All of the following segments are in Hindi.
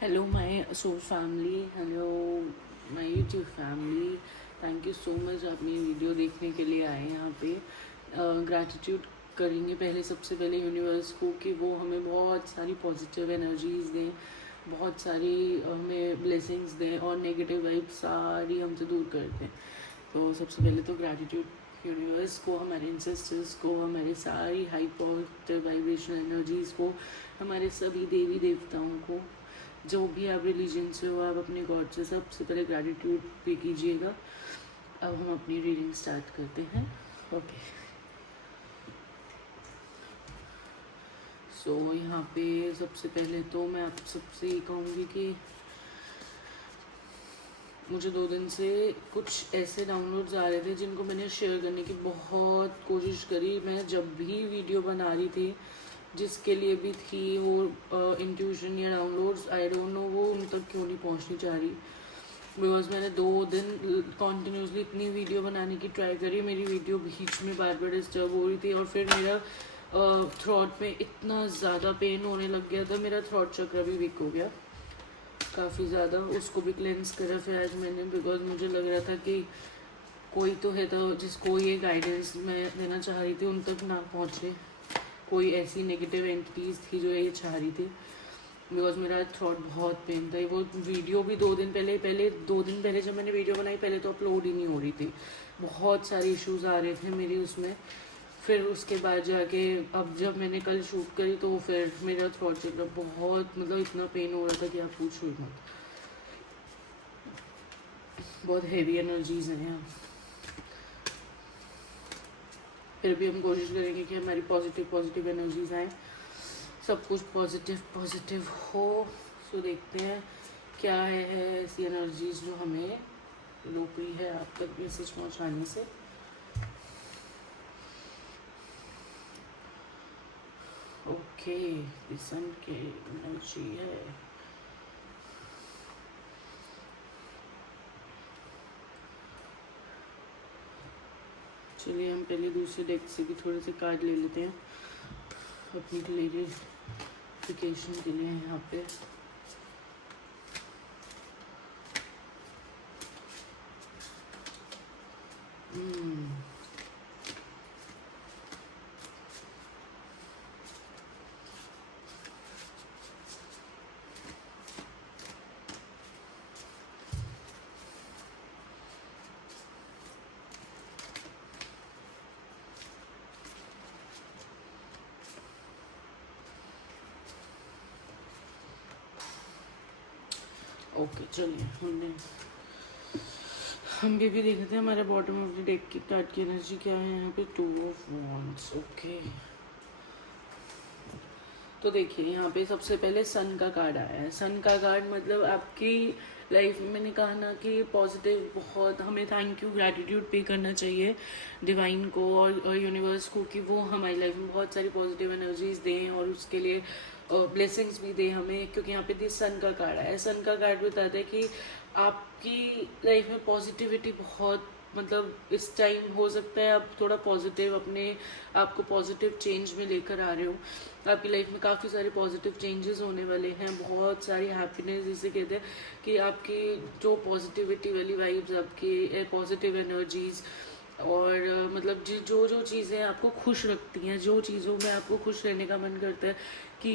Hello, my soul family. Hello, my YouTube family. Thank you so much आप मेरी वीडियो देखने के लिए आए यहाँ पे। ग्रैटिट्यूड करेंगे पहले, सबसे पहले यूनिवर्स को कि वो हमें बहुत सारी पॉजिटिव एनर्जीज दें, बहुत सारी हमें ब्लेसिंग्स दें और नेगेटिव वाइब सारी हमसे दूर कर दें। तो सबसे पहले तो ग्रैटिट्यूड यूनिवर्स को, हमारे इंसेस्टर्स को, हमारे सारी हाई पॉजिटिव वाइब्रेशनल एनर्जीज़ को, हमारे सभी देवी देवताओं को, जो भी आप रिलीजन से हो, आप अपने गॉड से सबसे पहले ग्रैटिट्यूड पे कीजिएगा। अब हम अपनी रीडिंग स्टार्ट करते हैं। ओके, सो यहाँ पे सबसे पहले तो मैं आप सबसे ये कहूँगी कि मुझे 2 दिन से कुछ ऐसे डाउनलोड्स आ रहे थे जिनको मैंने शेयर करने की बहुत कोशिश करी। मैं जब भी वीडियो बना रही थी, जिसके लिए भी थी वो इंट्यूशन या डाउनलोड्स, आई डोंट नो वो उन तक क्यों नहीं पहुंचनी चाह रही। बिकॉज मैंने 2 दिन कॉन्टिन्यूसली इतनी वीडियो बनाने की ट्राई करी, मेरी वीडियो बीच में बार बार डिस्टर्ब हो रही थी और फिर मेरा थ्रॉट में इतना ज़्यादा पेन होने लग गया था, मेरा थ्रॉट चक्र भी वीक हो गया काफ़ी ज़्यादा। उसको भी क्लेंस करा फिर आज मैंने, बिकॉज मुझे लग रहा था कि कोई तो है तो जिसको ये गाइडेंस मैं देना चाह रही थी उन तक ना पहुँचे, कोई ऐसी नेगेटिव एंटिटीज़ थी जो ये चाह रही थी। बिकॉज मेरा थ्रॉट बहुत पेन था। वो वीडियो भी 2 दिन पहले 2 दिन पहले जब मैंने वीडियो बनाई, पहले तो अपलोड ही नहीं हो रही थी, बहुत सारे इश्यूज आ रहे थे मेरे उसमें। फिर उसके बाद जाके अब जब मैंने कल शूट करी तो फिर मेरा थ्रॉट चक्र बहुत, मतलब इतना पेन हो रहा था कि आप पूछो ही मत। बहुत हैवी एनर्जीज हैं यहाँ। फिर भी हम कोशिश करेंगे कि हमारी पॉजिटिव एनर्जीज आए, सब कुछ पॉजिटिव हो। सो देखते हैं क्या है ऐसी एनर्जीज जो हमें रोक रही है आप तक मैसेज पहुंचाने से। ओके, सन के एनर्जी है। चलिए हम पहले दूसरे डेक से भी थोड़े से कार्ड ले लेते हैं अपनी क्लैरिफिकेशन के लिए यहाँ पे। ओके चलिए हम ये भी देखते हैं हमारे बॉटम ऑफ द डेक की कार्ड की एनर्जी क्या है यहाँ पे। 2 ऑफ वॉन्ड्स। ओके, तो देखिए यहाँ पे सबसे पहले सन का कार्ड आया है। सन का कार्ड मतलब आपकी लाइफ में, मैंने कहा ना कि पॉजिटिव, बहुत हमें थैंक यू ग्रैटिट्यूड पे करना चाहिए डिवाइन को और यूनिवर्स को कि वो हमारी लाइफ में बहुत सारी पॉजिटिव एनर्जीज दें और उसके लिए ब्लेसिंग्स भी दें हमें। क्योंकि यहाँ पे दिस सन का कार्ड आया है। सन का कार्ड बताता है कि आपकी लाइफ में पॉजिटिविटी बहुत, मतलब इस टाइम हो सकता है आप थोड़ा पॉजिटिव अपने आप को पॉजिटिव चेंज में लेकर आ रहे हो। आपकी लाइफ में काफ़ी सारे पॉजिटिव चेंजेस होने वाले हैं, बहुत सारी हैप्पीनेस जिसे कहते हैं कि आपकी जो पॉजिटिविटी वाली वाइब्स, आपकी पॉजिटिव एनर्जीज और मतलब जो जो चीज़ें आपको खुश रखती हैं, जो चीज़ों में आपको खुश रहने का मन करता है कि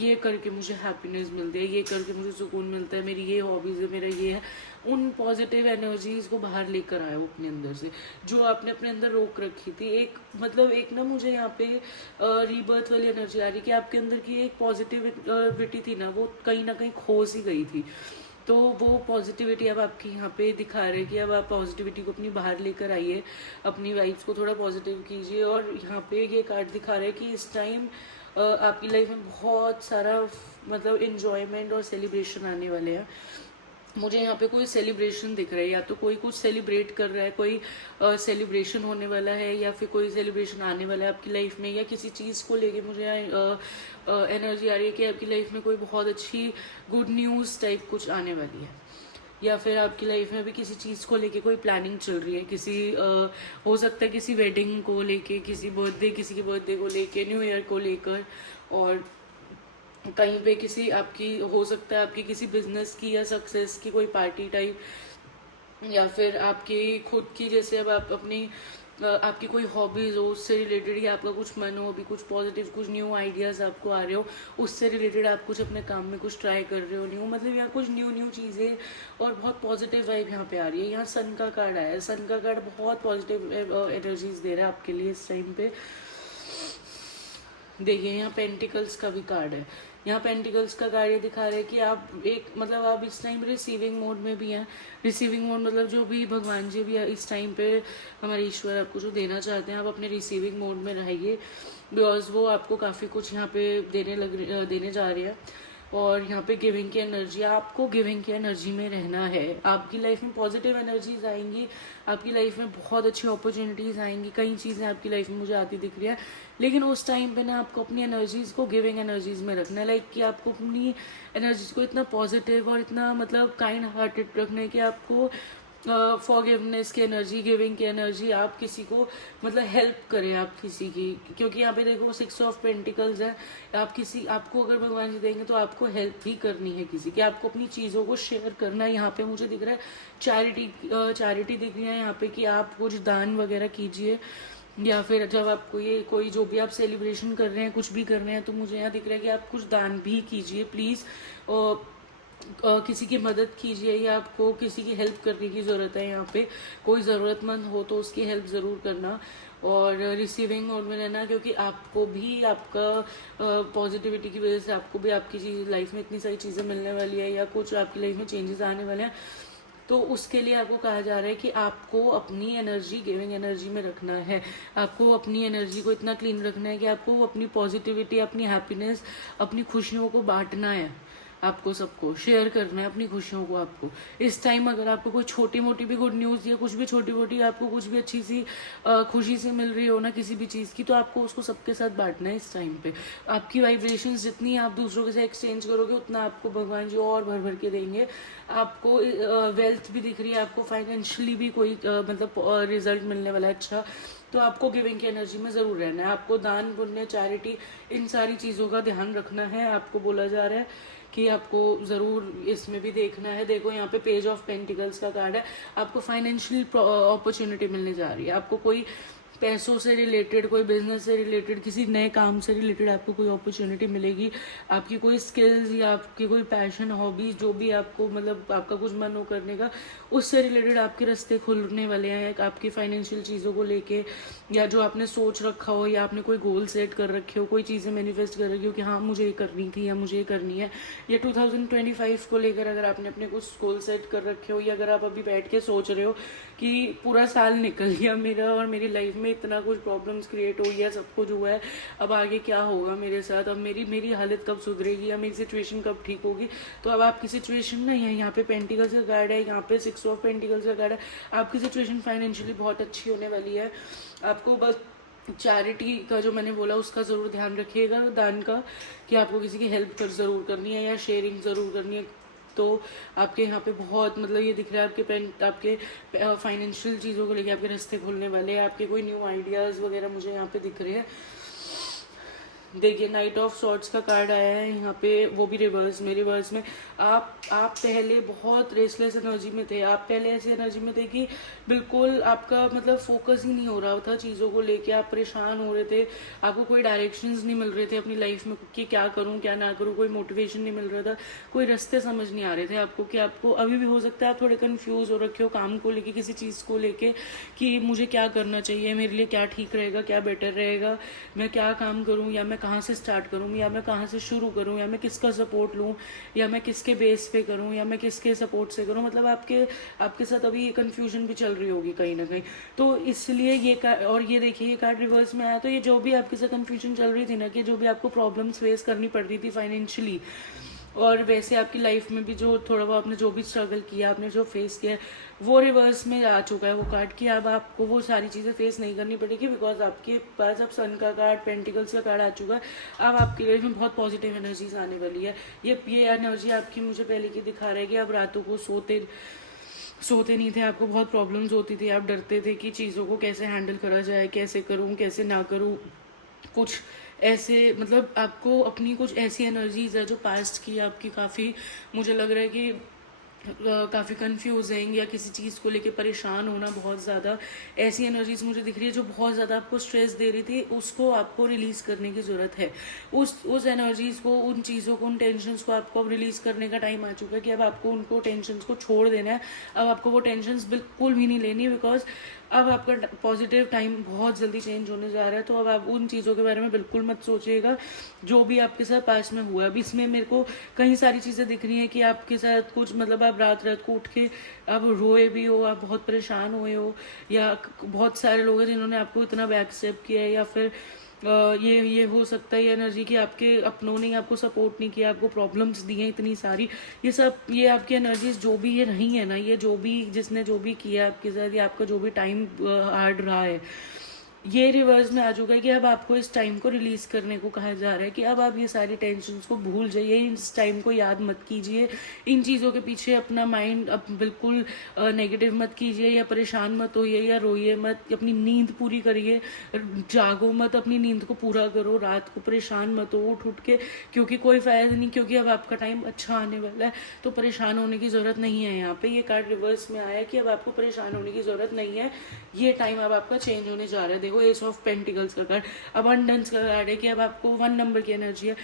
ये करके मुझे हैप्पीनेस मिलती है, ये करके मुझे सुकून मिलता है, मेरी ये हॉबीज़ है, मेरा ये है, उन पॉजिटिव एनर्जीज़ को बाहर लेकर आए हो अपने अंदर से, जो आपने अपने अंदर रोक रखी थी। एक मतलब एक ना मुझे यहाँ पे रीबर्थ वाली एनर्जी आ रही कि आपके अंदर की एक पॉजिटिविटी थी ना, वो कहीं ना कहीं खो सी गई थी। तो वो पॉजिटिविटी अब आपकी यहाँ पे दिखा रहे हैं कि अब आप पॉजिटिविटी को अपनी बाहर लेकर आइए, अपनी वाइब्स को थोड़ा पॉजिटिव कीजिए। और यहाँ पे ये कार्ड दिखा रहे हैं कि इस टाइम आपकी लाइफ में बहुत सारा मतलब इन्जॉयमेंट और सेलिब्रेशन आने वाले हैं। मुझे यहाँ पे कोई सेलिब्रेशन दिख रहा है, या तो कोई कुछ सेलिब्रेट कर रहा है, कोई सेलिब्रेशन होने वाला है, या फिर कोई सेलिब्रेशन आने वाला है आपकी लाइफ में, या किसी चीज़ को लेके मुझे एनर्जी आ रही है कि आपकी लाइफ में कोई बहुत अच्छी गुड न्यूज़ टाइप कुछ आने वाली है। या फिर आपकी लाइफ में भी किसी चीज़ को लेके कोई प्लानिंग चल रही है, किसी हो सकता है किसी वेडिंग को लेके, किसी के बर्थडे को लेके, न्यू ईयर को लेकर, और कहीं पे किसी आपकी हो सकता है आपकी किसी बिजनेस की या सक्सेस की कोई पार्टी टाइप, या फिर आपकी खुद की, जैसे अब आप अपनी आपकी कोई हॉबीज़ हो उससे रिलेटेड, या आपका कुछ मन हो, अभी कुछ पॉजिटिव कुछ न्यू आइडियाज़ आपको आ रहे हो, उससे रिलेटेड आप कुछ अपने काम में कुछ ट्राई कर रहे हो न्यू, मतलब यहाँ कुछ न्यू न्यू चीज़ें और बहुत पॉजिटिव वाइब यहाँ पे आ रही है। यहाँ सन का कार्ड आया है, सन का कार्ड बहुत पॉजिटिव एनर्जीज दे रहा है आपके लिए इस टाइम पे। देखिए यहाँ पेंटिकल्स का भी कार्ड है, यहाँ पेंटिकल्स का कार्ड ये दिखा रहा है कि आप एक मतलब आप इस टाइम रिसीविंग मोड में भी हैं। रिसीविंग मोड मतलब जो भी भगवान जी भी इस टाइम पे हमारे ईश्वर आपको जो देना चाहते हैं, आप अपने रिसीविंग मोड में रहिए, बिकॉज वो आपको काफ़ी कुछ यहाँ पे देने जा रहे हैं। और यहाँ पे गिविंग की एनर्जी, आपको गिविंग की एनर्जी में रहना है। आपकी लाइफ में पॉजिटिव एनर्जीज आएंगी, आपकी लाइफ में बहुत अच्छी अपॉर्चुनिटीज़ आएंगी, कई चीज़ें आपकी लाइफ में मुझे आती दिख रही है। लेकिन उस टाइम पे ना आपको अपनी एनर्जीज को गिविंग एनर्जीज में रखना है, लाइक कि आपको अपनी एनर्जीज को इतना पॉजिटिव और इतना मतलब काइंड हार्टेड रखना है कि आपको फॉरगिवनेस की एनर्जी, गिविंग की एनर्जी, आप किसी को मतलब हेल्प करें आप किसी की, क्योंकि यहाँ पे देखो 6 ऑफ पेंटिकल्स है। आपको अगर भगवान जी देंगे तो आपको हेल्प भी करनी है किसी की, आपको अपनी चीज़ों को शेयर करना है। यहाँ पे मुझे दिख रहा है चैरिटी दिख रही है यहाँ पे कि आप कुछ दान वगैरह कीजिए, या फिर जब आपको ये कोई जो भी आप सेलिब्रेशन कर रहे हैं कुछ भी कर रहे हैं, तो मुझे यहाँ दिख रहा है कि आप कुछ दान भी कीजिए प्लीज़, किसी की मदद कीजिए, या आपको किसी की हेल्प करने की ज़रूरत है। यहाँ पे कोई ज़रूरतमंद हो तो उसकी हेल्प ज़रूर करना, और रिसीविंग मोड में रहना, क्योंकि आपको भी आपका पॉजिटिविटी की वजह से आपको भी आपकी चीज़ लाइफ में इतनी सारी चीज़ें मिलने वाली है, या कुछ आपकी लाइफ में चेंजेस आने वाले हैं, तो उसके लिए आपको कहा जा रहा है कि आपको अपनी एनर्जी गिविंग एनर्जी में रखना है। आपको अपनी एनर्जी को इतना क्लीन रखना है कि आपको अपनी पॉजिटिविटी, अपनी हैप्पीनेस, अपनी खुशियों को बांटना है, आपको सबको शेयर करना है अपनी खुशियों को। आपको इस टाइम अगर आपको कोई छोटी मोटी भी गुड न्यूज़ या कुछ भी छोटी मोटी आपको कुछ भी अच्छी सी खुशी से मिल रही हो ना किसी भी चीज़ की, तो आपको उसको सबके साथ बांटना है इस टाइम पे। आपकी वाइब्रेशंस जितनी आप दूसरों के साथ एक्सचेंज करोगे उतना आपको भगवान जी और भर भर के देंगे। आपको वेल्थ भी दिख रही है, आपको फाइनेंशियली भी कोई मतलब रिजल्ट मिलने वाला है अच्छा। तो आपको गिविंग की एनर्जी में ज़रूर रहना है, आपको दान पुण्य चैरिटी इन सारी चीज़ों का ध्यान रखना है। आपको बोला जा रहा है कि आपको ज़रूर इसमें भी देखना है। देखो यहाँ पे पेज ऑफ पेंटिकल्स का कार्ड है, आपको फाइनेंशियल अपॉर्चुनिटी मिलने जा रही है, आपको कोई पैसों से रिलेटेड, कोई बिजनेस से रिलेटेड, किसी नए काम से रिलेटेड आपको कोई अपॉर्चुनिटी मिलेगी। आपकी कोई स्किल्स या आपकी कोई पैशन हॉबीज जो भी आपको मतलब आपका कुछ मन हो करने का, उससे रिलेटेड आपके रास्ते खुलने वाले हैं। आपकी फाइनेंशियल चीज़ों को लेके, या जो आपने सोच रखा हो, या आपने कोई गोल सेट कर रखे हो, कोई चीज़ें मैनिफेस्ट कर रखी हो कि हाँ मुझे ये करनी थी या मुझे ये करनी है, या 2025 को लेकर अगर आपने अपने कुछ गोल सेट कर रखे हो, या अगर आप अभी बैठ के सोच रहे हो कि पूरा साल निकल गया मेरा और मेरी लाइफ में इतना कुछ प्रॉब्लम्स क्रिएट हो गया, सब कुछ हुआ है, अब आगे क्या होगा मेरे साथ, अब मेरी हालत कब सुधरेगी, या मेरी सिचुएशन कब ठीक होगी। तो अब आपकी सिचुएशन नहीं है, यहाँ पे पेंटिकल्स का कार्ड है, यहाँ पे 6 ऑफ पेंटिकल्स का कार्ड है। आपकी सिचुएशन फाइनेंशियली बहुत अच्छी होने वाली है। आपको बस चैरिटी का जो मैंने बोला उसका ज़रूर ध्यान रखिएगा, दान का, कि आपको किसी की हेल्प ज़रूर करनी है या शेयरिंग ज़रूर करनी है। तो आपके यहाँ पे बहुत मतलब ये दिख रहा है आपके फाइनेंशियल चीज़ों को लेके आपके रास्ते खुलने वाले हैं, आपके कोई न्यू आइडियाज़ वगैरह मुझे यहाँ पे दिख रहे हैं। देखिए नाइट ऑफ सॉर्ट्स का कार्ड आया है यहाँ पे, वो भी रिवर्स में आप पहले बहुत रेसलेस एनर्जी में थे, आप पहले ऐसी एनर्जी में थे कि बिल्कुल आपका मतलब फोकस ही नहीं हो रहा था चीज़ों को लेके, आप परेशान हो रहे थे, आपको कोई डायरेक्शंस नहीं मिल रहे थे अपनी लाइफ में कि क्या करूँ क्या ना करूँ, कोई मोटिवेशन नहीं मिल रहा था, कोई रास्ते समझ नहीं आ रहे थे आपको, कि आपको अभी भी हो सकता है आप थोड़े कन्फ्यूज हो रखे हो काम को लेके, किसी चीज़ को लेके कि मुझे क्या करना चाहिए, मेरे लिए क्या ठीक रहेगा, क्या बेटर रहेगा, मैं क्या काम करूँ, या मैं कहाँ से स्टार्ट करूँ, या मैं कहाँ से शुरू करूँ, या मैं किसका सपोर्ट लूँ, या मैं किसके बेस पे करूँ, या मैं किसके सपोर्ट से करूँ। मतलब आपके साथ अभी कंफ्यूजन भी चल रही होगी कहीं ना कहीं। तो इसलिए ये और ये देखिए ये कार्ड रिवर्स में आया, तो ये जो भी आपके साथ कंफ्यूजन चल रही थी ना, कि जो भी आपको प्रॉब्लम्स फेस करनी पड़ रही थी फाइनेंशियली, और वैसे आपकी लाइफ में भी जो थोड़ा बहुत आपने जो भी स्ट्रगल किया, आपने जो फेस किया, वो रिवर्स में आ चुका है वो कार्ड, कि अब आपको वो सारी चीज़ें फेस नहीं करनी पड़ेगी, बिकॉज आपके पास अब सन का कार्ड, पेंटिकल्स का कार्ड आ चुका है। अब आपकी लाइफ में बहुत पॉजिटिव एनर्जीज आने वाली है। ये एनर्जी आपकी मुझे पहले की दिखा रहा है कि आप रातों को सोते नहीं थे, आपको बहुत प्रॉब्लम्स होती थी, आप डरते थे कि चीज़ों को कैसे हैंडल करा जाए, कैसे करूँ कैसे ना करूँ, कुछ ऐसे मतलब आपको अपनी कुछ ऐसी एनर्जीज है जो पास्ट की आपकी काफ़ी, मुझे लग रहा है कि काफ़ी कंफ्यूजिंग या किसी चीज़ को लेके परेशान होना बहुत ज़्यादा, ऐसी एनर्जीज मुझे दिख रही है जो बहुत ज़्यादा आपको स्ट्रेस दे रही थी, उसको आपको रिलीज़ करने की ज़रूरत है। उस एनर्जीज को, उन चीज़ों को, उन टेंशन्स को आपको अब रिलीज़ करने का टाइम आ चुका है कि अब आपको उनको टेंशन्स को छोड़ देना है। अब आपको वो टेंशन्स बिल्कुल भी नहीं लेनी, बिकॉज अब आपका पॉजिटिव टाइम बहुत जल्दी चेंज होने जा रहा है। तो अब आप उन चीज़ों के बारे में बिल्कुल मत सोचिएगा जो भी आपके साथ पास में हुआ। अब इसमें मेरे को कई सारी चीज़ें दिख रही हैं कि आपके साथ कुछ मतलब आप रात रात को उठ के आप रोए भी हो, आप बहुत परेशान हुए हो, या बहुत सारे लोग हैं जिन्होंने आपको इतना बैक स्टेप किया है, या फिर ये हो सकता है ये एनर्जी कि आपके अपनों ने आपको सपोर्ट नहीं किया, आपको प्रॉब्लम्स दी हैं इतनी सारी। ये आपकी एनर्जीज जो भी ये रही है ना, ये जो भी जिसने जो भी किया आपके साथ, ये आपका जो भी टाइम हार्ड रहा है, ये रिवर्स में आ चुका है कि अब आपको इस टाइम को रिलीज करने को कहा जा रहा है कि अब आप ये सारी टेंशन को भूल जाइए, इस टाइम को याद मत कीजिए, इन चीज़ों के पीछे अपना माइंड अब बिल्कुल नेगेटिव मत कीजिए, या परेशान मत होइए, या रोइए मत, अपनी नींद पूरी करिए, जागो मत, अपनी नींद को पूरा करो, रात को परेशान मत हो उठ उठ के, क्योंकि कोई फायदा नहीं, क्योंकि अब आपका टाइम अच्छा आने वाला है। तो परेशान होने की ज़रूरत नहीं है। यहाँ पे ये कार्ड रिवर्स में आया कि अब आपको परेशान होने की ज़रूरत नहीं है, ये टाइम अब आपका चेंज होने जा रहा है। देखो एस ऑफ पेंटिकल्स का कार्ड, अबंडेंस का कार्ड है कि अब आपको 1 नंबर की एनर्जी है।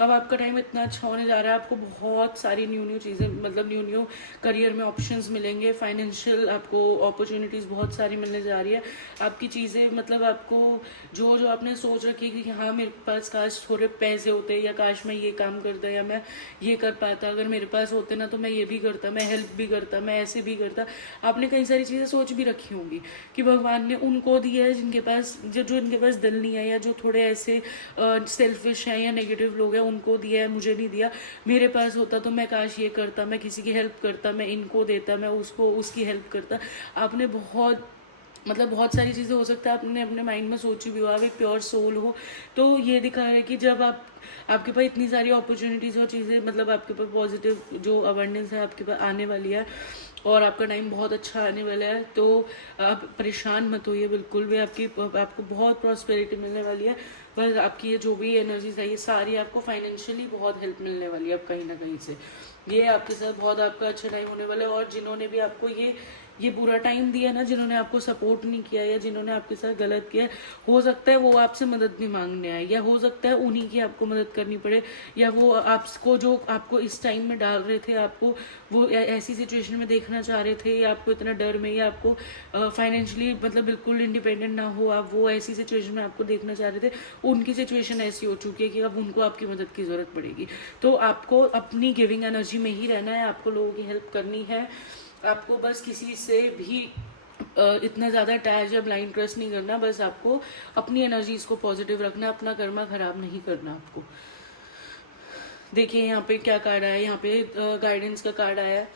अब आपका टाइम इतना अच्छा होने जा रहा है, आपको बहुत सारी न्यू चीज़ें, मतलब न्यू करियर में ऑप्शंस मिलेंगे, फाइनेंशियल आपको अपॉर्चुनिटीज़ बहुत सारी मिलने जा रही है। आपकी चीज़ें मतलब आपको जो जो आपने सोच रखी कि हाँ मेरे पास काश थोड़े पैसे होते, या काश मैं ये काम करता, या मैं ये कर पाता, अगर मेरे पास होते ना तो मैं ये भी करता, मैं हेल्प भी करता, मैं ऐसे भी करता। आपने कई सारी चीज़ें सोच भी रखी होंगी कि भगवान ने उनको दिया है जिनके पास जो इनके पास दिल नहीं है, या जो थोड़े ऐसे सेल्फिश हैं या नेगेटिव लोग हैं, उनको दिया है, मुझे नहीं दिया। मेरे पास होता तो मैं काश ये करता, मैं किसी की हेल्प करता, मैं इनको देता, मैं उसको उसकी हेल्प करता। आपने बहुत मतलब बहुत सारी चीज़ें हो सकता है आपने अपने माइंड में सोची भी हो, आप एक प्योर सोल हो। तो ये दिखा रहा है कि जब आपके पास इतनी सारी अपॉर्चुनिटीज़ और चीज़ें, मतलब आपके पास पॉजिटिव जो अबंडेंस है आपके पास आने वाली है, और आपका टाइम बहुत अच्छा आने वाला है, तो आप परेशान मत होइए बिल्कुल भी। आपको बहुत प्रॉस्पेरिटी मिलने वाली है। बस आपकी ये जो भी एनर्जीज है, ये सारी आपको फाइनेंशियली बहुत हेल्प मिलने वाली है अब कहीं ना कहीं से। ये आपके साथ बहुत आपका अच्छा टाइम होने वाला है। और जिन्होंने भी आपको ये बुरा टाइम दिया ना, जिन्होंने आपको सपोर्ट नहीं किया, या जिन्होंने आपके साथ गलत किया, हो सकता है वो आपसे मदद नहीं मांगने आए, या हो सकता है उन्हीं की आपको मदद करनी पड़े, या वो आपको जो आपको इस टाइम में डाल रहे थे, आपको वो ऐसी सिचुएशन में देखना चाह रहे थे, या आपको इतना डर में, या आपको फाइनेंशियली मतलब बिल्कुल इंडिपेंडेंट ना हो आप, वो ऐसी सिचुएशन में आपको देखना चाह रहे थे, उनकी सिचुएशन ऐसी हो चुकी है कि अब उनको आपकी मदद की ज़रूरत पड़ेगी। तो आपको अपनी गिविंग एनर्जी में ही रहना है, आपको लोगों की हेल्प करनी है, आपको बस किसी से भी इतना ज़्यादा अटैच या ब्लाइंड ट्रस्ट नहीं करना, बस आपको अपनी एनर्जीज को पॉजिटिव रखना, अपना कर्मा खराब नहीं करना आपको। देखिए यहाँ पे क्या कार्ड आया है, यहाँ पे गाइडेंस का कार्ड आया है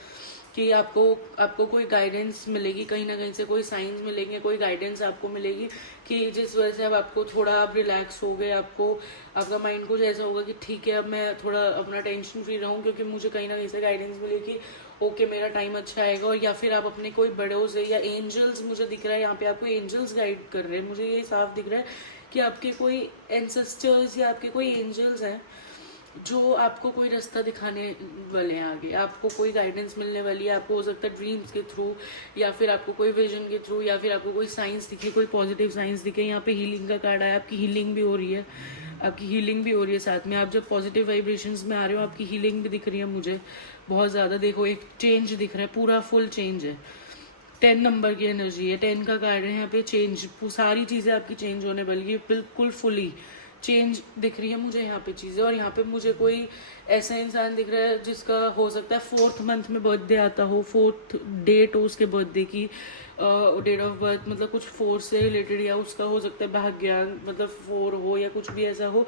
कि आपको कोई गाइडेंस मिलेगी, कहीं ना कहीं से कोई साइंस मिलेंगे, कोई गाइडेंस आपको मिलेगी कि जिस वजह से अब आपको थोड़ा आप रिलैक्स हो गए, आपका माइंड कुछ ऐसा होगा कि ठीक है अब मैं थोड़ा अपना टेंशन फ्री रहूँ, क्योंकि मुझे कहीं ना कहीं से गाइडेंस मिली कि ओके मेरा टाइम अच्छा आएगा। और या फिर आप अपने कोई बड़ों से, या एंजल्स, मुझे दिख रहा है यहाँ पे आपको एंजल्स गाइड कर रहे हैं, मुझे ये साफ दिख रहा है कि आपके कोई एंसेस्टर्स या आपके कोई एंजल्स हैं जो आपको कोई रास्ता दिखाने वाले हैं आगे, आपको कोई गाइडेंस मिलने वाली है। आपको हो सकता है ड्रीम्स के थ्रू, या फिर आपको कोई विजन के थ्रू, या फिर आपको कोई साइंस दिखे, कोई पॉजिटिव साइंस दिखे। यहाँ पे हीलिंग का कार्ड आया, आपकी हीलिंग भी हो रही है, आपकी हीलिंग भी हो रही है साथ में। आप जब पॉजिटिव वाइब्रेशंस में आ रहे हो, आपकी हीलिंग भी दिख रही है मुझे बहुत ज़्यादा। देखो एक चेंज दिख रहा है, पूरा फुल चेंज है। 10 नंबर की एनर्जी है, 10 का कार्ड है यहाँ पे। चेंज, सारी चीज़ें आपकी चेंज होने वाली है, बिल्कुल फुली चेंज दिख रही है मुझे यहाँ पे चीज़ें। और यहाँ पे मुझे कोई ऐसा इंसान दिख रहा है जिसका हो सकता है 4th मंथ में बर्थडे आता हो, 4th डेट हो उसके बर्थडे की, डेट ऑफ बर्थ, मतलब कुछ 4 से रिलेटेड, या उसका हो सकता है भाग्यान मतलब 4 हो, या कुछ भी ऐसा हो।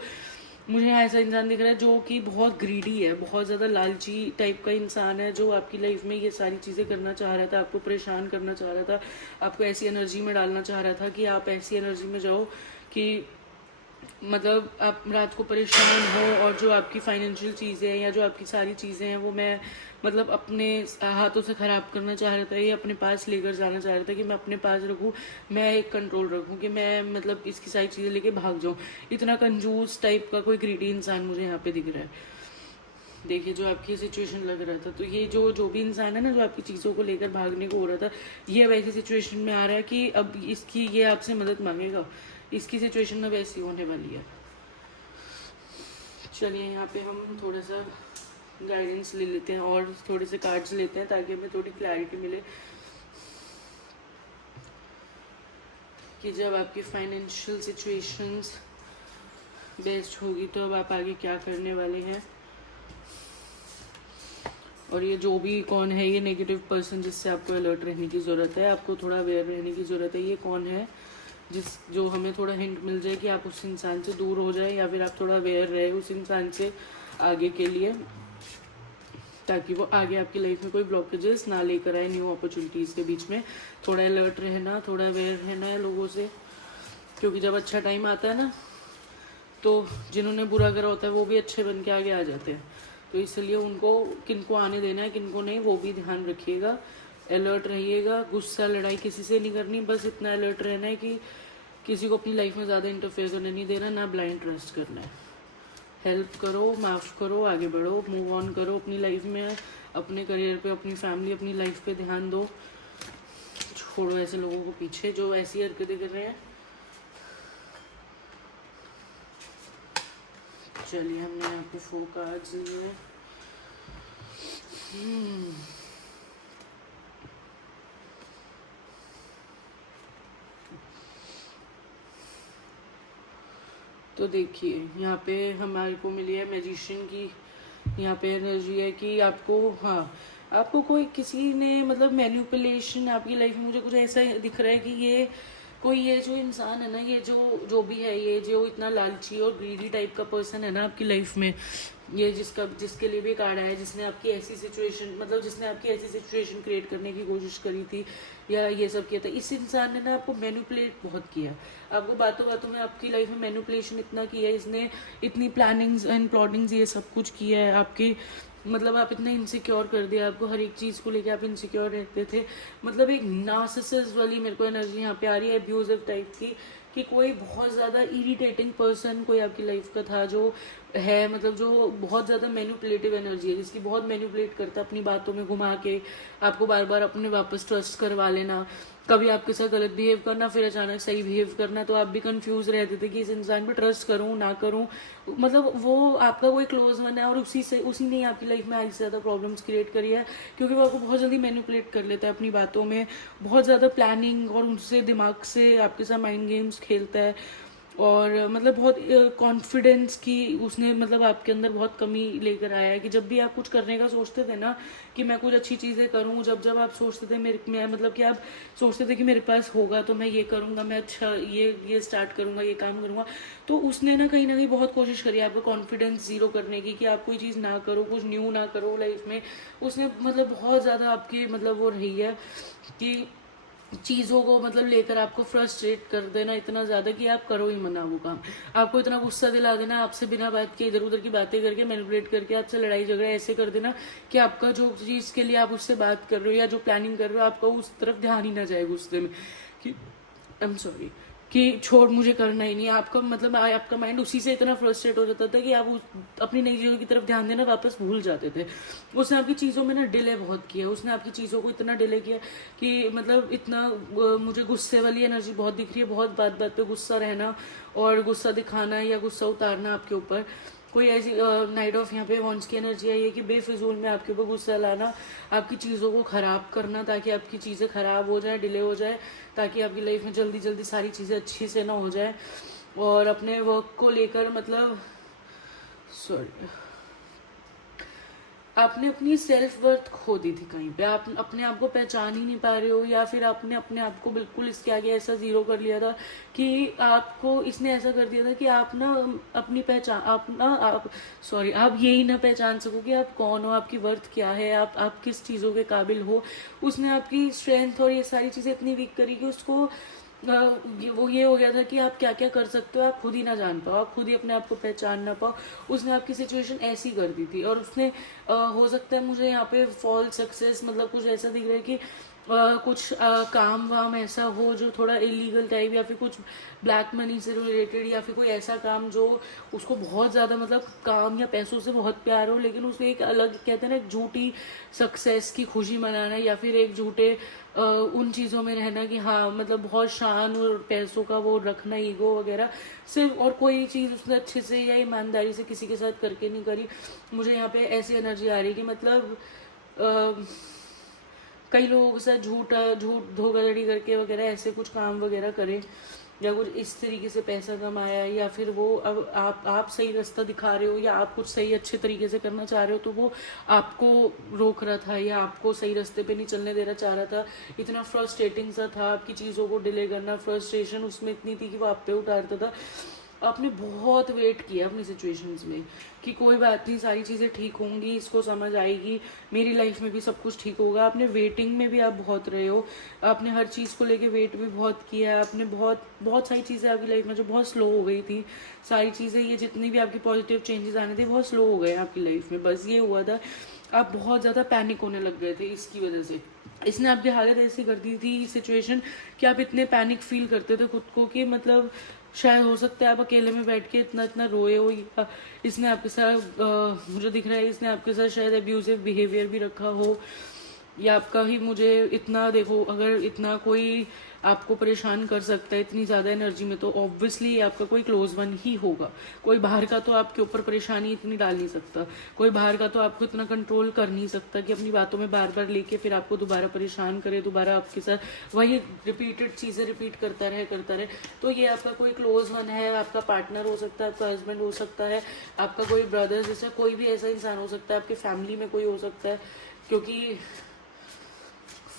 मुझे यहाँ ऐसा इंसान दिख रहा है जो कि बहुत ग्रीडी है, बहुत ज़्यादा लालची टाइप का इंसान है, जो आपकी लाइफ में ये सारी चीज़ें करना चाह रहा था, आपको परेशान करना चाह रहा था, आपको ऐसी एनर्जी में डालना चाह रहा था कि आप ऐसी एनर्जी में जाओ कि मतलब आप रात को परेशान हो और जो आपकी फाइनेंशियल चीज़ें हैं या जो आपकी सारी चीज़ें हैं वो मैं मतलब अपने हाथों से ख़राब करना चाह रहा था, ये अपने पास लेकर जाना चाह रहा था कि मैं अपने पास रखूँ, मैं एक कंट्रोल रखूँ कि मैं मतलब इसकी सारी चीज़ें लेके भाग जाऊँ। इतना कंजूस टाइप का कोई ग्रीडी इंसान मुझे यहाँ पे दिख रहा है। देखिए जो आपकी सिचुएशन लग रहा था, तो ये जो भी इंसान है ना, जो आपकी चीज़ों को लेकर भागने को हो रहा था, ये वैसी सिचुएशन में आ रहा है कि अब इसकी ये आपसे मदद मांगेगा, इसकी सिचुएशन अब ऐसी होने वाली है। चलिए यहाँ पे हम थोड़ा सा गाइडेंस ले लेते हैं और थोड़े से कार्ड्स लेते हैं ताकि हमें थोड़ी क्लैरिटी मिले कि जब आपकी फाइनेंशियल सिचुएशंस बेस्ट होगी तो अब आप आगे क्या करने वाले हैं। और ये जो भी कौन है ये नेगेटिव पर्सन जिससे आपको अलर्ट रहने की ज़रूरत है, आपको थोड़ा अवेयर रहने की ज़रूरत है, ये कौन है जो हमें थोड़ा हिंट मिल जाए कि आप उस इंसान से दूर हो जाए या फिर आप थोड़ा अवेयर रहे उस इंसान से आगे के लिए, ताकि वो आगे आपकी लाइफ में कोई ब्लॉकेजेस ना लेकर आए न्यू अपॉर्चुनिटीज़ के बीच में। थोड़ा अलर्ट रहना, थोड़ा अवेयर रहना है लोगों से, क्योंकि जब अच्छा टाइम आता है ना तो जिन्होंने बुरा करा होता है वो भी अच्छे बन के आगे आ जाते हैं। तो इसलिए उनको किनको आने देना है किनको नहीं वो भी ध्यान रखिएगा, अलर्ट रहिएगा। गुस्सा लड़ाई किसी से नहीं करनी, बस इतना अलर्ट रहना है कि किसी को अपनी लाइफ में ज़्यादा इंटरफेयर करने नहीं देना, ना ब्लाइंड ट्रस्ट करना है। हेल्प करो, माफ़ करो, आगे बढ़ो, मूव ऑन करो अपनी लाइफ में, अपने करियर पे, अपनी फैमिली, अपनी लाइफ पे ध्यान दो। छोड़ो ऐसे लोगों को पीछे जो ऐसी हरकतें कर रहे हैं। चलिए हमने यहाँ पे 4 कार्ड्स लिए हैं। तो देखिए यहाँ पे हमारे को मिली है मैजिशियन की, यहाँ पे एनर्जी है कि आपको, हाँ आपको कोई किसी ने मतलब मैनिपुलेशन आपकी लाइफ में, मुझे कुछ ऐसा दिख रहा है कि ये कोई, ये जो इंसान है ना, ये जो भी है, ये जो इतना लालची और ग्रीडी टाइप का पर्सन है ना आपकी लाइफ में, ये जिसके लिए भी कार्ड आया, जिसने आपकी ऐसी सिचुएशन मतलब जिसने आपकी ऐसी सिचुएशन क्रिएट करने की कोशिश करी थी या ये सब किया था, इस इंसान ने ना आपको मैनिपुलेट बहुत किया, आपको बातों बातों में आपकी लाइफ में मैनिपुलेशन इतना किया है, इसने इतनी प्लानिंग्स एंड प्लॉटिंग्स ये सब कुछ किया है आपकी, मतलब आप इतना इनसिक्योर कर दिया, आपको हर एक चीज़ को लेकर आप इनसिक्योर रहते थे। मतलब एक नार्सिसिस्ट वाली मेरे को एनर्जी यहाँ पे आ रही है, अब्यूजिव टाइप की, कि कोई बहुत ज़्यादा इरिटेटिंग पर्सन कोई आपकी लाइफ का था जो है, मतलब जो बहुत ज़्यादा मैनिपुलेटिव एनर्जी है, जिसकी बहुत मैनिपुलेट करता अपनी बातों में घुमा के आपको बार बार अपने वापस ट्रस्ट करवा लेना, कभी आपके साथ गलत बिहेव करना फिर अचानक सही बिहेव करना, तो आप भी कंफ्यूज रहते थे कि इस इंसान पे ट्रस्ट करूं ना करूं। मतलब वो आपका कोई क्लोज वन है और उसी ने आपकी लाइफ में आज ज़्यादा प्रॉब्लम्स क्रिएट करी है, क्योंकि वो आपको बहुत जल्दी मैनिपुलेट कर लेता है अपनी बातों में, बहुत ज़्यादा प्लानिंग और उनसे दिमाग से आपके साथ माइंड गेम्स खेलता है, और मतलब बहुत कॉन्फिडेंस की उसने मतलब आपके अंदर बहुत कमी लेकर आया है कि जब भी आप कुछ करने का सोचते थे ना कि मैं कुछ अच्छी चीज़ें करूं, जब आप सोचते थे मैं मतलब कि आप सोचते थे कि मेरे पास होगा तो मैं ये करूंगा, मैं अच्छा ये स्टार्ट करूंगा, ये काम करूंगा, तो उसने ना कहीं बहुत कोशिश करी आपका कॉन्फिडेंस ज़ीरो करने की, कि आप कोई चीज़ ना करो, कुछ न्यू ना करो लाइफ में। उसने मतलब बहुत ज़्यादा आपकी मतलब वो रही है कि चीज़ों को मतलब लेकर आपको फ्रस्ट्रेट कर देना इतना ज़्यादा कि आप करो ही मना वो काम, आपको इतना गुस्सा दिला देना, आपसे बिना बात के इधर उधर की बातें करके मैनिपुलेट करके आपसे लड़ाई झगड़ा ऐसे कर देना कि आपका जो चीज़ के लिए आप उससे बात कर रहे हो या जो प्लानिंग कर रहे हो आपका उस तरफ ध्यान ही ना जाए गुस्से में कि आई एम सॉरी, कि छोड़ मुझे करना ही नहीं, आपका मतलब आपका माइंड उसी से इतना फ्रस्ट्रेट हो जाता था कि आप अपनी नई चीज़ों की तरफ ध्यान देना वापस भूल जाते थे। उसने आपकी चीज़ों में ना डिले बहुत किया, उसने आपकी चीज़ों को इतना डिले किया कि मतलब इतना मुझे गुस्से वाली एनर्जी बहुत दिख रही है, बहुत बात बात पे गुस्सा रहना और गुस्सा दिखाना या गुस्सा उतारना आपके ऊपर। कोई ऐसी नाइट ऑफ यहाँ पे वॉन्स की एनर्जी आई है कि बेफिजूल में आपके ऊपर गुस्सा लाना, आपकी चीज़ों को ख़राब करना ताकि आपकी चीज़ें ख़राब हो जाए, डिले हो जाए, ताकि आपकी लाइफ में जल्दी जल्दी सारी चीज़ें अच्छी से ना हो जाए। और अपने वर्क को लेकर मतलब सॉरी, आपने अपनी सेल्फ वर्थ खो दी थी कहीं पे, आप अपने आप को पहचान ही नहीं पा रहे हो, या फिर आपने अपने आप को बिल्कुल इसके आगे ऐसा ज़ीरो कर लिया था कि आपको इसने ऐसा कर दिया था कि आप ना अपनी पहचान आप यही ना पहचान सको कि आप कौन हो, आपकी वर्थ क्या है, आप किस चीज़ों के काबिल हो। उसने आपकी स्ट्रेंथ और ये सारी चीज़ें इतनी वीक करी कि उसको ये हो गया था कि आप क्या क्या कर सकते हो आप खुद ही ना जान पाओ, आप खुद ही अपने आप को पहचान ना पाओ। उसने आपकी सिचुएशन ऐसी कर दी थी, और उसने हो सकता है मुझे यहाँ पे फॉल्स सक्सेस मतलब कुछ ऐसा दिख रहा है कि कुछ काम वाम ऐसा हो जो थोड़ा इलीगल टाइप, या फिर कुछ ब्लैक मनी से रिलेटेड, या फिर कोई ऐसा काम जो उसको बहुत ज़्यादा मतलब काम या पैसों से बहुत प्यार हो, लेकिन उसको एक अलग कहते हैं ना, एक झूठी सक्सेस की खुशी मनाना, या फिर एक झूठे उन चीज़ों में रहना कि हाँ मतलब बहुत शान और पैसों का वो रखना, ईगो वगैरह सिर्फ, और कोई चीज़ उसने अच्छे से या ईमानदारी से किसी के साथ करके नहीं करी। मुझे यहाँ पे ऐसी एनर्जी आ रही है कि मतलब कई लोगों के साथ झूठ धोखाधड़ी करके वगैरह ऐसे कुछ काम वगैरह करे, या कुछ इस तरीके से पैसा कमाया, या फिर वो अब आप सही रास्ता दिखा रहे हो, या आप कुछ सही अच्छे तरीके से करना चाह रहे हो, तो वो आपको रोक रहा था या आपको सही रास्ते पे नहीं चलने देना चाह रहा था। इतना फ्रस्ट्रेटिंग सा था, आपकी चीज़ों को डिले करना, फ्रस्ट्रेशन उसमें इतनी थी कि वो आप पे उतारता था। आपने बहुत वेट किया अपनी सिचुएशंस में कि कोई बात नहीं, सारी चीज़ें ठीक होंगी, इसको समझ आएगी, मेरी लाइफ में भी सब कुछ ठीक होगा। आपने वेटिंग में भी आप बहुत रहे हो, आपने हर चीज़ को लेके वेट भी बहुत किया है, आपने बहुत बहुत सारी चीज़ें आपकी लाइफ में जो बहुत स्लो हो गई थी, सारी चीज़ें ये जितनी भी आपकी पॉजिटिव चेंजेस आने थे बहुत स्लो हो गए आपकी लाइफ में। बस ये हुआ था, आप बहुत ज़्यादा पैनिक होने लग गए थे इसकी वजह से। इसने आपकी हालत ऐसी कर दी थी सिचुएशन कि आप इतने पैनिक फील करते थे खुद को कि मतलब शायद हो सकता है आप अकेले में बैठ के इतना इतना रोए हो, या इसने आपके साथ मुझे दिख रहा है इसने आपके साथ शायद अब्यूजिव बिहेवियर भी रखा हो, या आपका ही मुझे इतना देखो, अगर इतना कोई आपको परेशान कर सकता है इतनी ज़्यादा एनर्जी में, तो ऑब्वियसली आपका कोई क्लोज वन ही होगा। कोई बाहर का तो आपके ऊपर परेशानी इतनी डाल नहीं सकता, कोई बाहर का तो आपको इतना कंट्रोल कर नहीं सकता कि अपनी बातों में बार बार लेके फिर आपको दोबारा परेशान करे, दोबारा आपके साथ वही रिपीटेड चीज़ें रिपीट करता रहे। तो ये आपका कोई क्लोज वन है, आपका पार्टनर हो सकता है, आपका हस्बैंड हो सकता है, आपका कोई ब्रदर, जैसा कोई भी ऐसा इंसान हो सकता है, आपके फैमिली में कोई हो सकता है, क्योंकि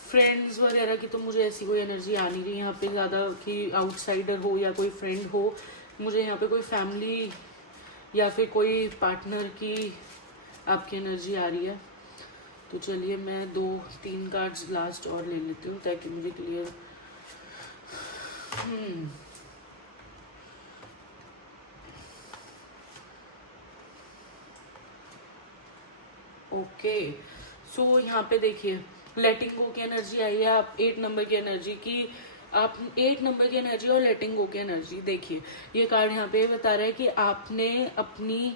फ्रेंड्स वगैरह की तो मुझे ऐसी कोई एनर्जी आ नहीं रही यहाँ पे ज़्यादा कि आउटसाइडर हो या कोई फ्रेंड हो। मुझे यहाँ पे कोई फैमिली या फिर कोई पार्टनर की आपकी एनर्जी आ रही है। तो चलिए मैं 2-3 कार्ड्स लास्ट और ले लेती हूँ ताकि मुझे क्लियर। ओके, सो यहाँ पे देखिए लेटिंग गो की एनर्जी आई है, आप 8 नंबर की एनर्जी की, आप 8 नंबर की एनर्जी और लेटिंग गो की एनर्जी। देखिए ये कार्ड यहाँ पे बता रहा है कि आपने अपनी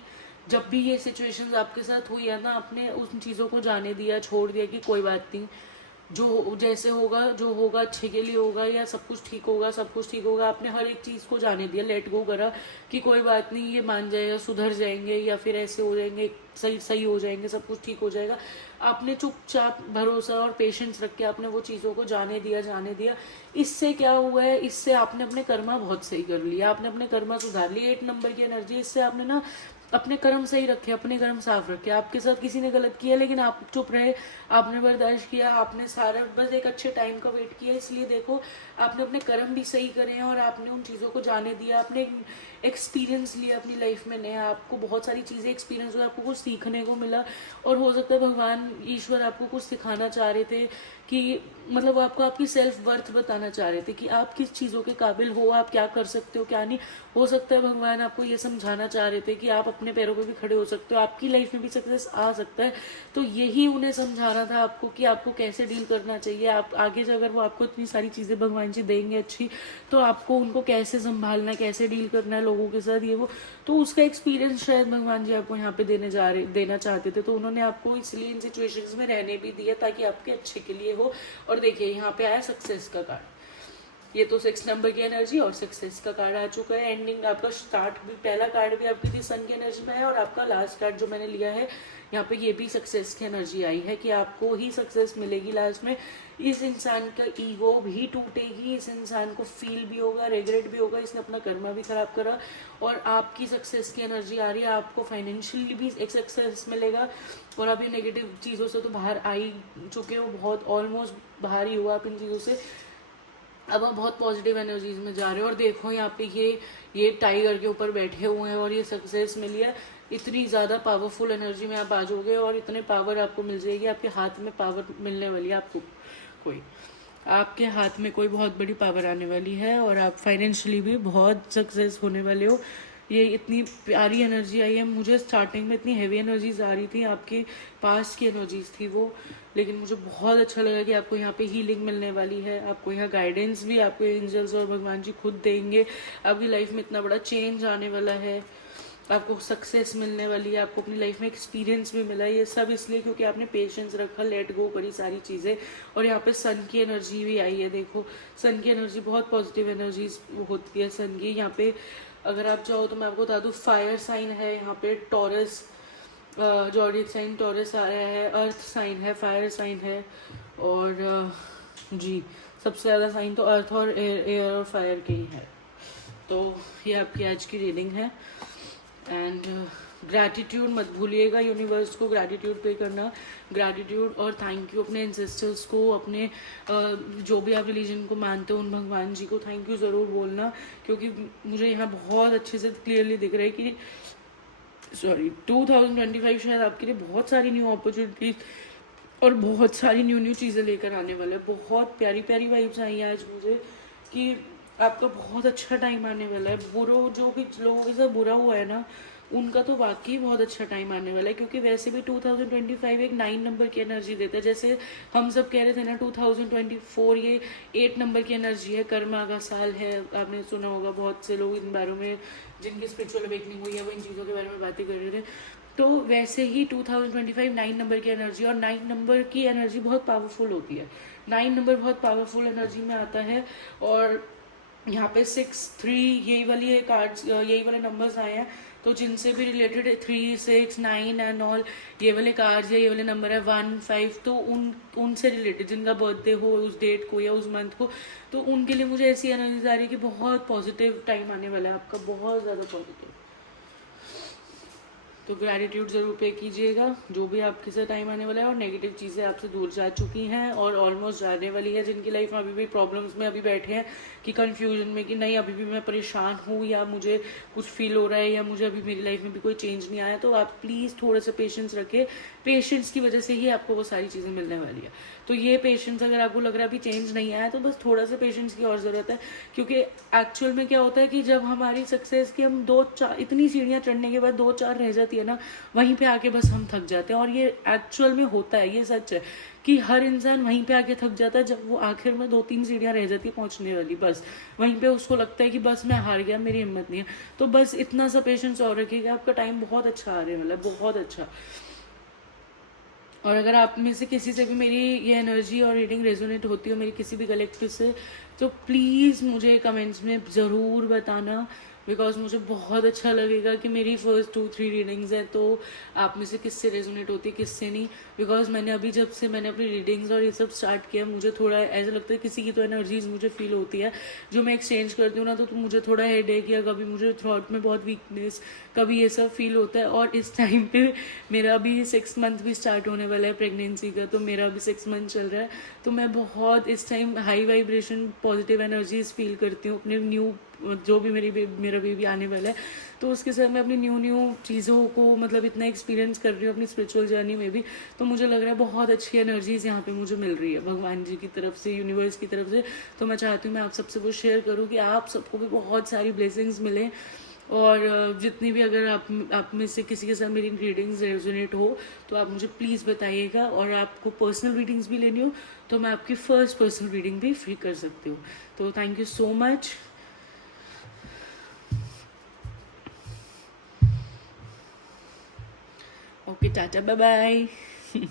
जब भी ये सिचुएशंस आपके साथ हुई है ना, आपने उन चीज़ों को जाने दिया, छोड़ दिया कि कोई बात नहीं, जो जैसे होगा जो होगा अच्छे के लिए होगा, या सब कुछ ठीक होगा, सब कुछ ठीक होगा। आपने हर एक चीज़ को जाने दिया, लेट गो करा कि कोई बात नहीं, ये मान जाएगा, सुधर जाएंगे, या फिर ऐसे हो जाएंगे, सही सही हो जाएंगे, सब कुछ ठीक हो जाएगा। आपने चुपचाप भरोसा और पेशेंस रख के आपने वो चीज़ों को जाने दिया। इससे क्या हुआ है, इससे आपने अपने कर्मा बहुत सही कर लिया, आपने अपने कर्मा सुधार लिए। 8 नंबर की एनर्जी, इससे आपने ना अपने कर्म सही रखे, अपने कर्म साफ रखे। आपके साथ किसी ने गलत किया लेकिन आप चुप रहे, आपने बर्दाश्त किया, आपने सारा बस एक अच्छे टाइम का वेट किया। इसलिए देखो आपने अपने कर्म भी सही करे हैं और आपने उन चीज़ों को जाने दिया, आपने एक्सपीरियंस लिया अपनी लाइफ में नया, आपको बहुत सारी चीज़ें एक्सपीरियंस हुआ, आपको कुछ सीखने को मिला। और हो सकता है भगवान ईश्वर आपको कुछ सिखाना चाह रहे थे कि मतलब आपको आपकी सेल्फ वर्थ बताना चाह रहे थे कि आप किस चीज़ों के काबिल हो, आप क्या कर सकते हो क्या नहीं। हो सकता है भगवान आपको ये समझाना चाह रहे थे कि आप अपने पैरों पे भी खड़े हो सकते हो, आपकी लाइफ में भी सक्सेस आ सकता है। तो यही उन्हें समझाना था आपको कि आपको कैसे डील करना चाहिए। आप आगे से अगर वो आपको इतनी सारी चीज़ें भगवान जी देंगे अच्छी, तो आपको उनको कैसे संभालना है, कैसे डील करना है लोगों के साथ, ये वो। तो उसका एक्सपीरियंस शायद भगवान जी आपको यहाँ पे देना चाहते थे। तो उन्होंने आपको इसलिए इन सिचुएशंस में रहने भी दिया ताकि आपके अच्छे के लिए हो। और देखिए यहाँ पे आया सक्सेस का कार्ड। ये तो 6 नंबर की एनर्जी और सक्सेस का कार्ड आ चुका है। एंडिंग आपका स्टार्ट भी, पहला कार्ड भी आपकी थी सन की एनर्जी में है, और आपका लास्ट कार्ड जो मैंने लिया है यहाँ पे ये भी सक्सेस की एनर्जी आई है कि आपको ही सक्सेस मिलेगी लास्ट में। इस इंसान का ईगो भी टूटेगी, इस इंसान को फील भी होगा, रिग्रेट भी होगा, इसने अपना कर्मा भी खराब करा। और आपकी सक्सेस की एनर्जी आ रही है, आपको फाइनेंशियली भी एक सक्सेस मिलेगा। और आप ये नेगेटिव चीज़ों से तो बाहर आ ही चुके हो, बहुत ऑलमोस्ट बाहर ही हुआ आप इन चीज़ों से। अब आप बहुत पॉजिटिव एनर्जीज में जा रहे हो। और देखो यहाँ पे ये टाइगर के ऊपर बैठे हुए हैं और ये सक्सेस मिली है। इतनी ज़्यादा पावरफुल एनर्जी में आप आ जाओगे और इतने पावर आपको मिल जाएगी, आपके हाथ में पावर मिलने वाली है आपको कोई। आपके हाथ में कोई बहुत बड़ी पावर आने वाली है और आप फाइनेंशियली भी बहुत सक्सेस होने वाले हो। ये इतनी प्यारी एनर्जी आई है मुझे। स्टार्टिंग में इतनी हैवी एनर्जीज आ रही थी, आपके पास की एनर्जीज थी वो, लेकिन मुझे बहुत अच्छा लगा कि आपको यहाँ पे हीलिंग मिलने वाली है। आपको यहाँ गाइडेंस भी आपको एंजल्स और भगवान जी खुद देंगे। आपकी लाइफ में इतना बड़ा चेंज आने वाला है, आपको सक्सेस मिलने वाली है, आपको अपनी लाइफ में एक्सपीरियंस भी मिला है। ये सब इसलिए क्योंकि आपने पेशेंस रखा, लेट गो करी सारी चीज़ें। और यहाँ पे सन की एनर्जी भी आई है। देखो सन की एनर्जी बहुत पॉजिटिव एनर्जीज होती है सन की। यहाँ पे अगर आप चाहो तो मैं आपको बता दूँ, फायर साइन है यहाँ पे, टॉरस जॉडिक साइन टॉरस आ रहा है, अर्थ साइन है, फायर साइन है, और जी सबसे ज़्यादा साइन तो अर्थ और एयर और फायर के ही है। तो ये आपकी आज की रीडिंग है। एंड ग्रैटिट्यूड मत भूलिएगा, यूनिवर्स को ग्रैटिट्यूड पे करना। ग्रैटिट्यूड और थैंक यू अपने एंसेस्टर्स को, अपने जो भी आप रिलीजन को मानते हो उन भगवान जी को थैंक यू ज़रूर बोलना, क्योंकि मुझे यहाँ बहुत अच्छे से क्लियरली दिख रहा है कि 2025 शायद आपके लिए बहुत सारी न्यू अपॉर्चुनिटीज और बहुत सारी न्यू चीज़ें लेकर आने वाला है। बहुत प्यारी प्यारी वाइब्स आई हैं आज मुझे कि आपका बहुत अच्छा टाइम आने वाला है। जो भी लोगों के साथ बुरा हुआ है ना, उनका तो वाकई बहुत अच्छा टाइम आने वाला है, क्योंकि वैसे भी 2025 एक 9 नंबर की एनर्जी देता है। जैसे हम सब कह रहे थे ना 2024 ये 8 नंबर की एनर्जी है, कर्मा का साल है। आपने सुना होगा, बहुत से लोग इन बारों में जिनकी स्पिरिचुअल अवेकनिंग हुई है वो इन चीज़ों के बारे में बातें कर रहे थे। तो वैसे ही 2025 9 नंबर की एनर्जी, और 9 नंबर की एनर्जी बहुत पावरफुल होती है। 9 नंबर बहुत पावरफुल एनर्जी में आता है। और यहाँ पे 6 3 यही वाली कार्ड्स, यही वाले नंबर्स आए हैं, तो जिनसे भी रिलेटेड 3 6 9 एंड ऑल ये वाले कार्ड्स या ये वाले नंबर है 1 5, तो उनसे रिलेटेड जिनका बर्थडे हो उस डेट को या उस मंथ को, तो उनके लिए मुझे ऐसी एनर्जी आ रही है कि बहुत पॉजिटिव टाइम आने वाला है आपका, बहुत ज़्यादा पॉजिटिव। तो ग्रैटिट्यूड ज़रूर पे कीजिएगा जो भी आपके साथ टाइम आने वाला है। और नेगेटिव चीज़ें आपसे दूर जा चुकी हैं और ऑलमोस्ट जाने वाली है। जिनकी लाइफ में अभी भी प्रॉब्लम्स में अभी बैठे हैं कि कन्फ्यूजन में कि नहीं अभी भी मैं परेशान हूँ या मुझे कुछ फील हो रहा है या मुझे अभी मेरी लाइफ में भी कोई चेंज नहीं आया, तो आप प्लीज़ थोड़ा सा पेशेंस रखें। पेशेंस की वजह से ही आपको वो सारी चीज़ें मिलने वाली है। तो ये पेशेंस अगर आपको लग रहा है अभी चेंज नहीं आया, तो बस थोड़ा सा पेशेंस की और ज़रूरत है। क्योंकि एक्चुअल में क्या होता है कि जब हमारी सक्सेस की हम 2-4 इतनी सीढ़ियाँ चढ़ने के बाद 2-4 रह जाती है ना, वहीं पे आके बस हम थक जाते हैं। और ये एक्चुअल में होता है, ये सच है कि हर इंसान वहीं पे आके थक जाता है जब वो आखिर में 2-3 सीढ़ियाँ रह जाती है पहुंचने वाली, बस वहीं पे उसको लगता है कि बस मैं हार गया, मेरी हिम्मत नहीं है। तो बस इतना सा पेशेंस और रखिएगा, आपका टाइम बहुत अच्छा आने वाला है, बहुत अच्छा। और अगर आप में से किसी से भी मेरी ये एनर्जी और रीडिंग रेजोनेट होती हो मेरी किसी भी कलेक्टिव से, तो प्लीज़ मुझे कमेंट्स में ज़रूर बताना, बिकॉज मुझे बहुत अच्छा लगेगा कि मेरी फर्स्ट 2-3 रीडिंग्स हैं, तो आप में से किससे रेजोनेट होती है किससे नहीं। बिकॉज मैंने अभी जब से मैंने अपनी रीडिंग्स और ये सब स्टार्ट किया, मुझे थोड़ा ऐसा लगता है किसी की तो एनर्जीज मुझे फील होती है जो मैं एक्सचेंज करती हूँ ना, तो मुझे थोड़ा हेडेक या कभी मुझे थ्रॉट में बहुत वीकनेस, कभी ये सब फील होता है। और इस टाइम पे मेरा अभी 6 मंथ भी स्टार्ट होने वाला है प्रेगनेंसी का, तो मेरा अभी 6 मंथ चल रहा है। तो मैं बहुत इस time high vibration positive energies feel करती हूँ अपने न्यू, जो भी मेरा बेबी आने वाला है, तो उसके साथ मैं अपनी न्यू चीज़ों को मतलब इतना एक्सपीरियंस कर रही हूँ अपनी स्पिरिचुअल जर्नी में भी। तो मुझे लग रहा है बहुत अच्छी एनर्जीज यहाँ पे मुझे मिल रही है भगवान जी की तरफ से, यूनिवर्स की तरफ से। तो मैं चाहती हूँ मैं आप सबसे वो शेयर करूँ कि आप सबको भी बहुत सारी ब्लेसिंग्स मिले। और जितनी भी अगर आप में से किसी के साथ मेरी रीडिंग्स रेजोनेट हो तो आप मुझे प्लीज़ बताइएगा। और आपको पर्सनल रीडिंग्स भी लेनी हो तो मैं आपकी फर्स्ट पर्सनल रीडिंग भी फ्री कर सकती हूँ। तो thank you so much. Okay, tata, bye bye.